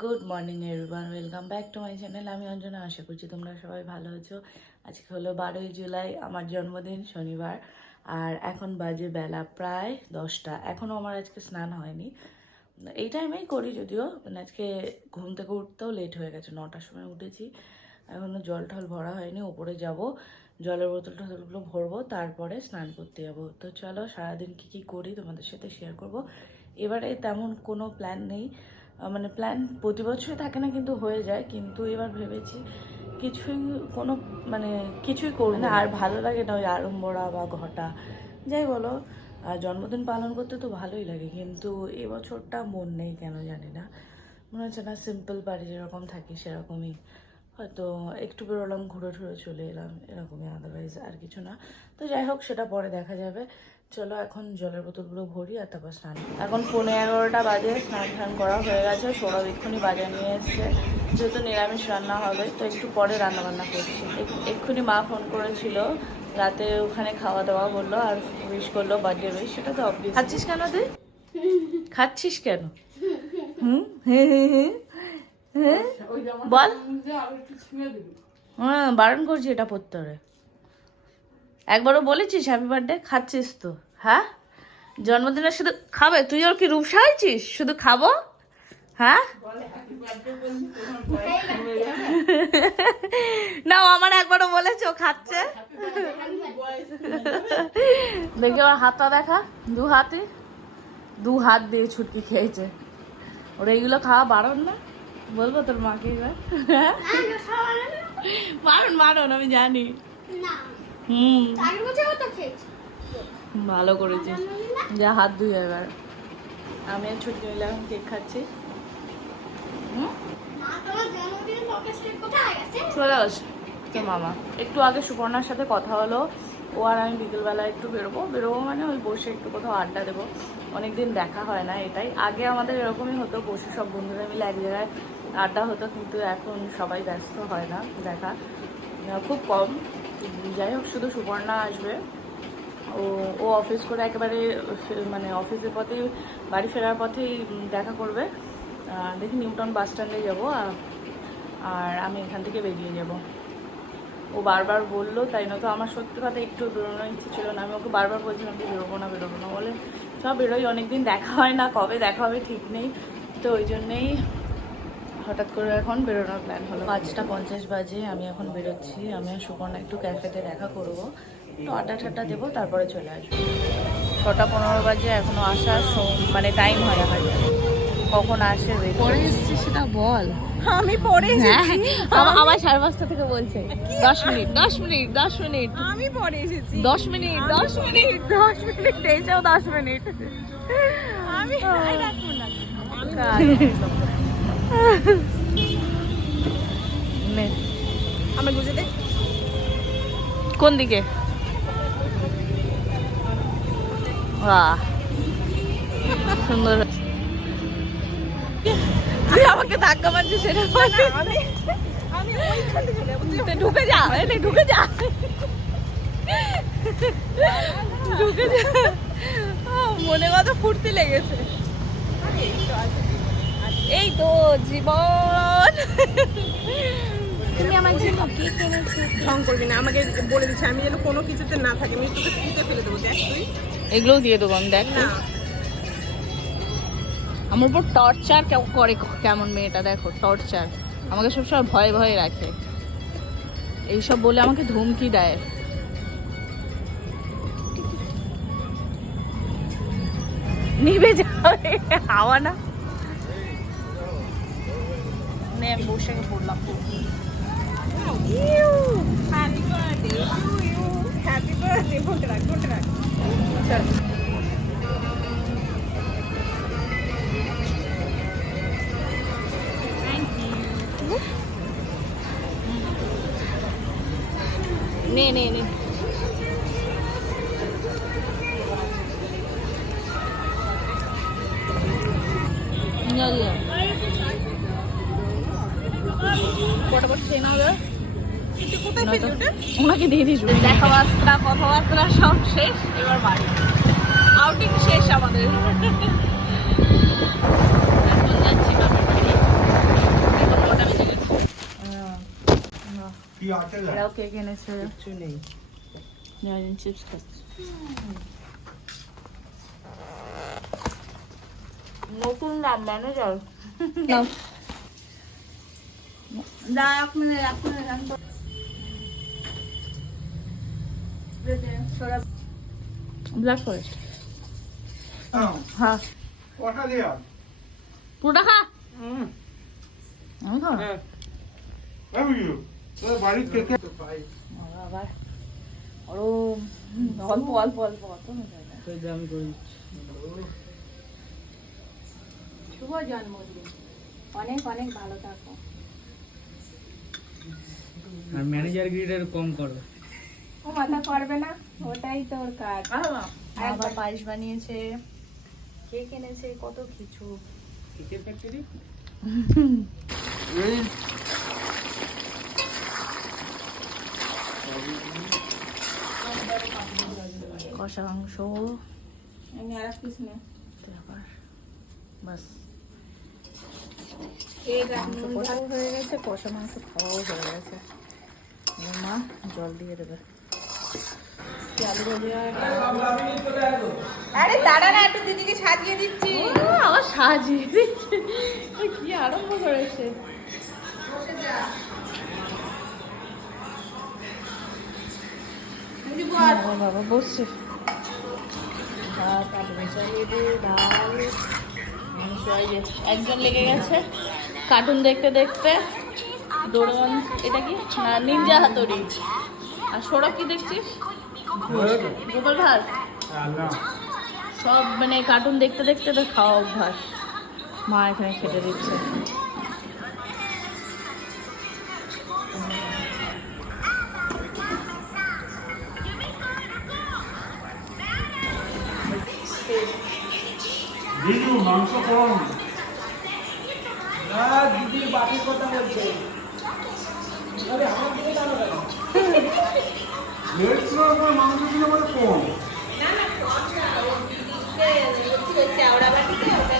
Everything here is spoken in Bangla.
Good morning everyone, welcome back to my channel. আমি অঞ্জনা, আশা করছি তোমরা সবাই ভালো আছো। আজকে হলো 12ই জুলাই, আমার জন্মদিন, শনিবার। আর এখন বাজে বেলা প্রায় 10টা। এখনও আমার আজকে স্নান হয়নি। এই টাইমেই করি যদিও, মানে আজকে ঘুম থেকে উঠতেও লেট হয়ে গেছে, 9টার সময় উঠেছি। এখনও জল টল ভরা হয়নি, ওপরে যাব, জলের বোতল টোতলগুলো ভরবো, তারপরে স্নান করতে যাবো। তো চলো সারাদিন কী করি তোমাদের সাথে শেয়ার করব। এবারে তেমন কোনো প্ল্যান নেই, মানে প্ল্যান প্রতি বছরই থাকে না, কিন্তু হয়ে যায়। কিন্তু এবার ভেবেছি কিছুই করবো না। আর ভালো লাগে না ওই আড়ম্বরা বা ঘটা, যাই বলো। জন্মদিন পালন করতে তো ভালোই লাগে, কিন্তু এবছরটা মন নেই, কেন জানি না। মনে হচ্ছে না, সিম্পল বাড়ি যেরকম থাকি সেরকমই, হয়তো একটু বেরোলাম, ঘুরে ঠুরে চলে এলাম, এরকমই, আদারওয়াইজ আর কিছু না। তো যাই হোক, সেটা পরে দেখা যাবে। চলো এখন জলের বোতলগুলো ভরি আর তারপর স্নান। এখন 11:15 বাজে, স্নান টান করা হয়ে গেছে। সৌরভ এক্ষুনি বাজার নিয়ে এসছে, যেহেতু নিরামিষ রান্না হবে, তো একটু পরে রান্নাবান্না করছি। এক্ষুনি মা ফোন করেছিল, রাতে ওখানে খাওয়া দাওয়া বললো, আর উইশ করলো, বার্থডে উইশ। সেটা তো অবভিয়াস। খাচ্ছিস কেন তুই? খাচ্ছিস কেন? হ্যাঁ বল। হ্যাঁ, বারণ করছি এটা পড়তে হবে। একবারও বলেছিস হ্যাপি বার্থডে? খাচ্ছিস তো? হ্যাঁ, জন্মদিনে শুধু খাবে? তুই ওর কি রূপ সাজাইছিস শুধু খাবো? হ্যাঁ না, আমার একবারও বলেছো খাচ্ছে। দেখি ওর হাতটা দেখা, দু হাত দিয়ে ছুটকি খেয়েছে। ওর এইগুলো খাওয়া বারণ না? বলবো তোর মাকে এবার? বারণ, আমি জানি। ভালো করেছিস, যা হাত ধুই। এবার আমি আর ছুটকি মিলে এখন কেক খাচ্ছি। চলে আসছে তোর মামা। একটু আগে সুপর্ণার সাথে কথা হলো, ও আর আমি বিকেলবেলা একটু বেরোবো মানে ওই বসে একটু কোথাও আড্ডা দেবো। অনেকদিন দেখা হয় না, এটাই। আগে আমাদের এরকমই হতো, বসে সব বন্ধুরা মিলে এক জায়গায় আড্ডা হতো, কিন্তু এখন সবাই ব্যস্ত, হয় না দেখা, খুব কম। যাই হোক, শুধু সুপর্ণা আসবে। ও অফিস করে একেবারে, মানে অফিসের পথেই, বাড়ি ফেরার পথেই দেখা করবে। দেখি নিউটাউন বাস স্ট্যান্ডে যাবো, আর আমি এখান থেকে বেরিয়ে যাব। ও বারবার বললো, তাই না তো আমার সত্যি কথা একটু বেরোনোর ইচ্ছে ছিল না। আমি ওকে বারবার বলছিলাম যে বেরোবো না বলে, সব বেরোই, অনেকদিন দেখা হয় না, কবে দেখা হবে ঠিক নেই। তো ওই জন্যেই হঠাৎ করে এখন বেরোনোর প্ল্যান হলো। 5:50 বাজে, আমি এখন বেরোচ্ছি। আমি আর সুপর্ণা একটু ক্যাফেতে দেখা করবো, একটু আড্ডা ঠাড্ডা দেবো, তারপরে চলে আসবো। 6:15 বাজে, এখনও আসার মানে টাইম হয় না। কখন আসে? পরে এসেছি সেটা বল। আমি পরে এসেছি। আমার 5:30 থেকে বলছে 10 মিনিট আমি পরে এসেছি। 10 মিনিট এইসব 10 মিনিট। আমি আমি বুঝে দে কোন দিকে? বাহ, সুন্দর। তুই আমাকে ধাক্কা মারছিস সেটা? আমি ওইখানে চলে যাবো। ঢুকে যা, ঢুকে যা। মনে কত ফুর্তি লেগেছে। এই তো জীবন। তুমি আমার জন্য কি কিনেছো? ঢং করবি না, আমাকে বলে দিচ্ছে আমি যেন কোনো কিছুতে না থাকি, আমি তোকে স্কুলে ফেলে দেবো। দেখ তুই, এগুলোও দিয়ে দেবো আমি। দেখ না, আমার উপর টর্চার করে কেমন মেয়েটা, দেখো টর্চার, আমাকে সবসময় ভয়ে ভয়ে রাখে, এইসব বলে আমাকে ধমকি দেয়। নিভে যাবে হাওয়া না। আমি বসে পড়লাম। Happy birthday to you, happy birthday. ফোনটা রাখ। চল। নে ওনাকে দিয়ে দিস। কথাবার্তা সব শেষ, এবার বাড়ি। আউটিং শেষ আমাদের। এখন যাচ্ছি বাপের বাড়ি। কি আছে দেখ? এরাও কেক এনেছে, কিছু নেই। চিপস খাচ্ছে। নতুন নাম ম্যানেজার। Black forest. হ্যাঁ, হ্যাঁ কটা দেয়া? পুরোটা খা। আমি খাবো না। আমি কি? তোর বাড়ির কেকে আবার ওরম অল্প অল্প অল্প অত মজা না। শুভ জন্মদিন, অনেক অনেক ভালো থাকো। আর ম্যানেজার গ্রিডের কম করো। ও মাথা করবে না, ওটাই তোর কাজ। আবার পায়েস বানিয়েছে, কেক এনেছে, কত কিছু। কেকের ফ্যাক্টরি কষা মাংস আমি আর কিছু না। আবার বাস কেক মাংস কষাও হয়ে গেছে, কষা মাংস খাওয়াও হয়ে গেছে। এবার মা জল দিয়ে দেবে। আলু ভাজা আরে দাঁড়া না, একটু দিদিকে সাজিয়ে দিচ্ছি। আবার সাজিয়ে দিচ্ছে, কি আরম্ভ করেছে। বাবা বাবা বসছে। ভাত, আলু ভাজা, লেবু, ডাল, মাংস। এই যে একজন লেগে গেছে কার্টুন দেখতে দেখতে। ডোরেমন, এটা কি না নিনজা হাতুড়ি। আর সোরা কি দেখছিস? গোপাল ভাঁড়। সব মানে কার্টুন দেখতে দেখতে তো খাওয়া অভ্যাস। মা এখানে খেতে দিচ্ছে। দিদু মাংস কম। না, দিদির বাকির কথা বলছে। আরে আমার দিকে টানো কেন? দেড় কিলো করে মাংস দিলে বলে কম। চাওড়া বাটিতে ওটা